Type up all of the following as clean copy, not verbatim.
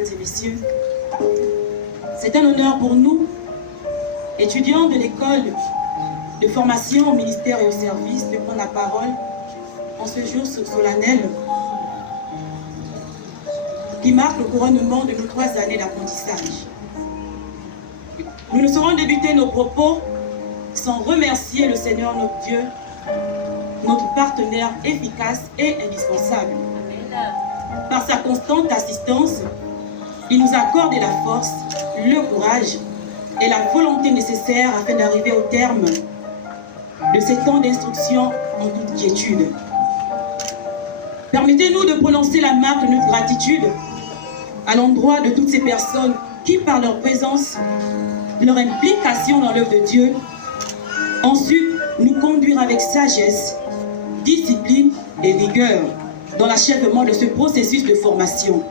mesdames et messieurs, c'est un honneur pour nous, étudiants de l'école de formation au ministère et au service, de prendre la parole en ce jour solennel qui marque le couronnement de nos 3 années d'apprentissage. Nous ne saurons débuter nos propos sans remercier le Seigneur notre Dieu, notre partenaire efficace et indispensable. Par sa constante assistance, il nous accorde la force, le courage et la volonté nécessaires afin d'arriver au terme de ces temps d'instruction en toute quiétude. Permettez-nous de prononcer la marque de notre gratitude à l'endroit de toutes ces personnes qui, par leur présence, leur implication dans l'œuvre de Dieu, ont su nous conduire avec sagesse, discipline et rigueur dans l'achèvement de ce processus de formation.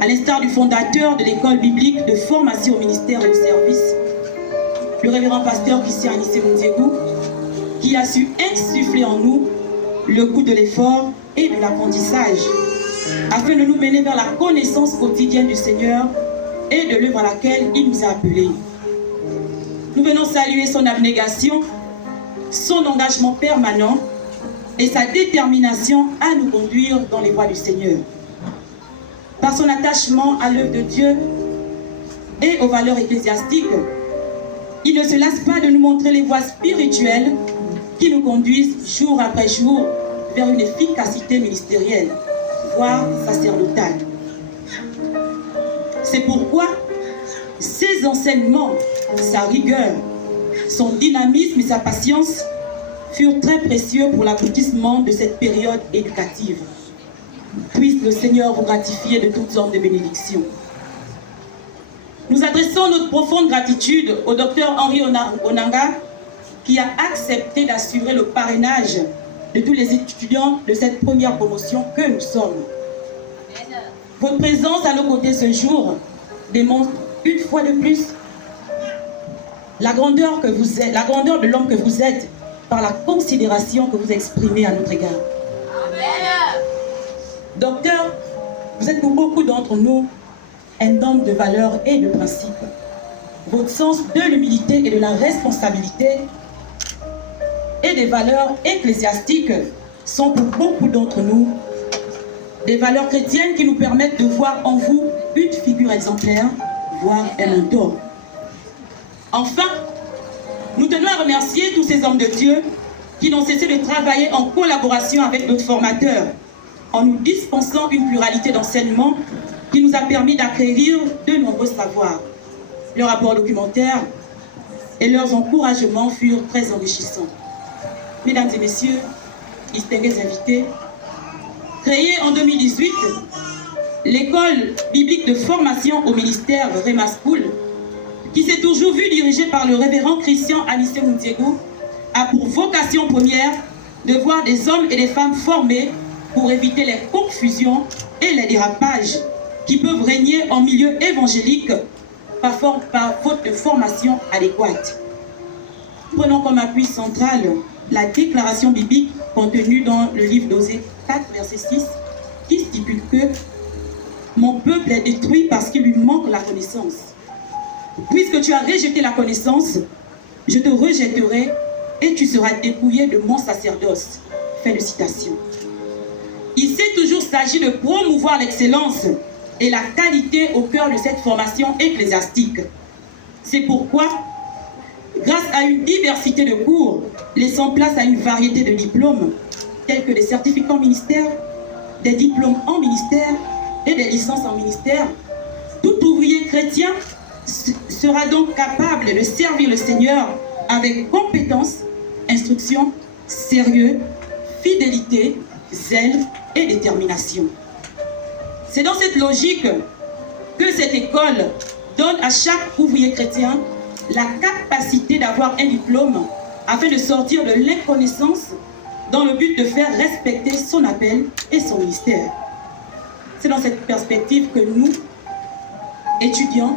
À l'instar du fondateur de l'école biblique de formation au ministère et au service, le révérend pasteur Christian Anissé Mundiegou, qui a su insuffler en nous le goût de l'effort et de l'apprentissage, afin de nous mener vers la connaissance quotidienne du Seigneur et de l'œuvre à laquelle il nous a appelés. Nous venons saluer son abnégation, son engagement permanent et sa détermination à nous conduire dans les voies du Seigneur. Par son attachement à l'œuvre de Dieu et aux valeurs ecclésiastiques, il ne se lasse pas de nous montrer les voies spirituelles qui nous conduisent jour après jour vers une efficacité ministérielle, voire sacerdotale. C'est pourquoi ses enseignements, sa rigueur, son dynamisme et sa patience furent très précieux pour l'aboutissement de cette période éducative. Puisse le Seigneur vous gratifier de toutes sortes de bénédictions. Nous adressons notre profonde gratitude au docteur Henri Onanga qui a accepté d'assurer le parrainage de tous les étudiants de cette première promotion que nous sommes. Votre présence à nos côtés ce jour démontre une fois de plus la grandeur que vous êtes, la grandeur de l'homme que vous êtes par la considération que vous exprimez à notre égard. Amen. Docteur, vous êtes pour beaucoup d'entre nous un homme de valeurs et de principes. Votre sens de l'humilité et de la responsabilité et des valeurs ecclésiastiques sont pour beaucoup d'entre nous des valeurs chrétiennes qui nous permettent de voir en vous une figure exemplaire, voire un mentor. Enfin, nous tenons à remercier tous ces hommes de Dieu qui n'ont cessé de travailler en collaboration avec notre formateur, en nous dispensant une pluralité d'enseignements qui nous a permis d'acquérir de nombreux savoirs. Leurs rapports documentaires et leurs encouragements furent très enrichissants. Mesdames et messieurs, distingués invités, créée en 2018, l'école biblique de formation au ministère Rema School, qui s'est toujours vue dirigée par le révérend Christian Anissé Mundiegou, a pour vocation première de voir des hommes et des femmes formés pour éviter les confusions et les dérapages qui peuvent régner en milieu évangélique par faute de formation adéquate. Prenons comme appui central la déclaration biblique contenue dans le livre d'Osée 4, verset 6, qui stipule que « Mon peuple est détruit parce qu'il lui manque la connaissance. Puisque tu as rejeté la connaissance, je te rejetterai et tu seras dépouillé de mon sacerdoce. » Fin de citation. Il s'est toujours s'agi de promouvoir l'excellence et la qualité au cœur de cette formation ecclésiastique. C'est pourquoi, grâce à une diversité de cours, laissant place à une variété de diplômes, tels que des certificats en ministère, des diplômes en ministère et des licences en ministère, tout ouvrier chrétien sera donc capable de servir le Seigneur avec compétence, instruction, sérieux, fidélité, zèle et détermination. C'est dans cette logique que cette école donne à chaque ouvrier chrétien la capacité d'avoir un diplôme afin de sortir de l'inconnaissance dans le but de faire respecter son appel et son ministère. C'est dans cette perspective que nous, étudiants,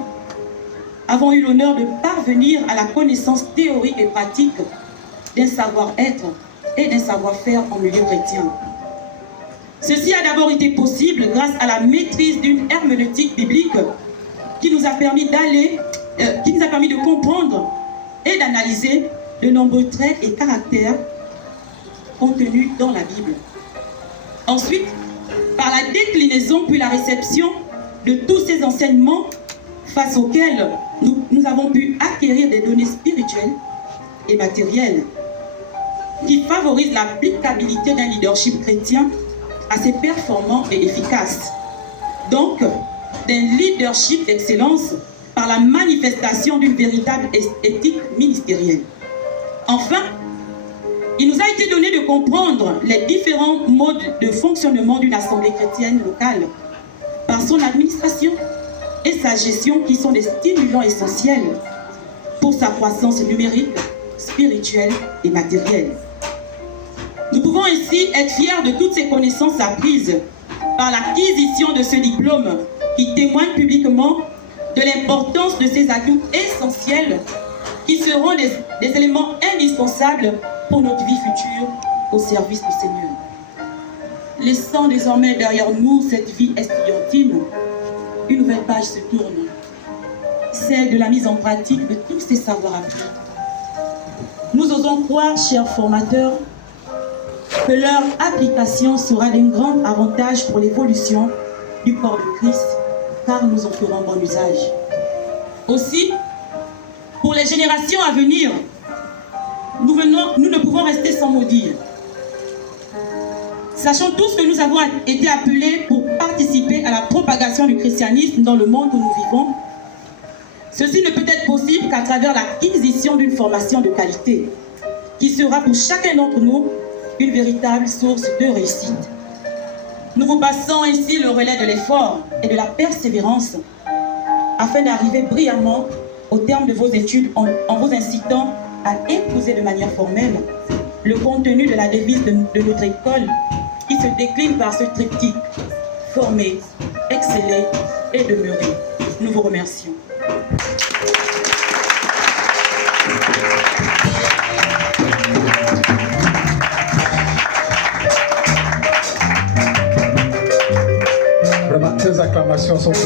avons eu l'honneur de parvenir à la connaissance théorique et pratique d'un savoir-être et d'un savoir-faire en milieu chrétien. Ceci a d'abord été possible grâce à la maîtrise d'une herméneutique biblique qui nous a permis de comprendre et d'analyser de nombreux traits et caractères contenus dans la Bible. Ensuite, par la déclinaison puis la réception de tous ces enseignements face auxquels nous avons pu acquérir des données spirituelles et matérielles qui favorisent l'applicabilité d'un leadership chrétien assez performant et efficace. Donc, d'un leadership d'excellence par la manifestation d'une véritable éthique ministérielle. Enfin, il nous a été donné de comprendre les différents modes de fonctionnement d'une assemblée chrétienne locale par son administration et sa gestion qui sont des stimulants essentiels pour sa croissance numérique, spirituelle et matérielle. Nous pouvons ainsi être fiers de toutes ces connaissances apprises par l'acquisition de ce diplôme qui témoigne publiquement de l'importance de ces atouts essentiels qui seront des éléments indispensables pour notre vie future au service du Seigneur. Laissant désormais derrière nous cette vie estudiantine, une nouvelle page se tourne, celle de la mise en pratique de tous ces savoirs appris. Nous osons croire, chers formateurs, que leur application sera d'un grand avantage pour l'évolution du corps de Christ, car nous en ferons bon usage. Aussi, pour les générations à venir, nous ne pouvons rester sans mot dire. Sachons tous que nous avons été appelés pour participer à la propagation du christianisme dans le monde où nous vivons. Ceci ne peut être possible qu'à travers l'acquisition d'une formation de qualité, qui sera pour chacun d'entre nous une véritable source de réussite. Nous vous passons ainsi le relais de l'effort et de la persévérance afin d'arriver brillamment au terme de vos études en vous incitant à épouser de manière formelle le contenu de la devise de notre école qui se décline par ce triptyque: former, exceller et demeurer. Nous vous remercions. Vraiment, ces acclamations sont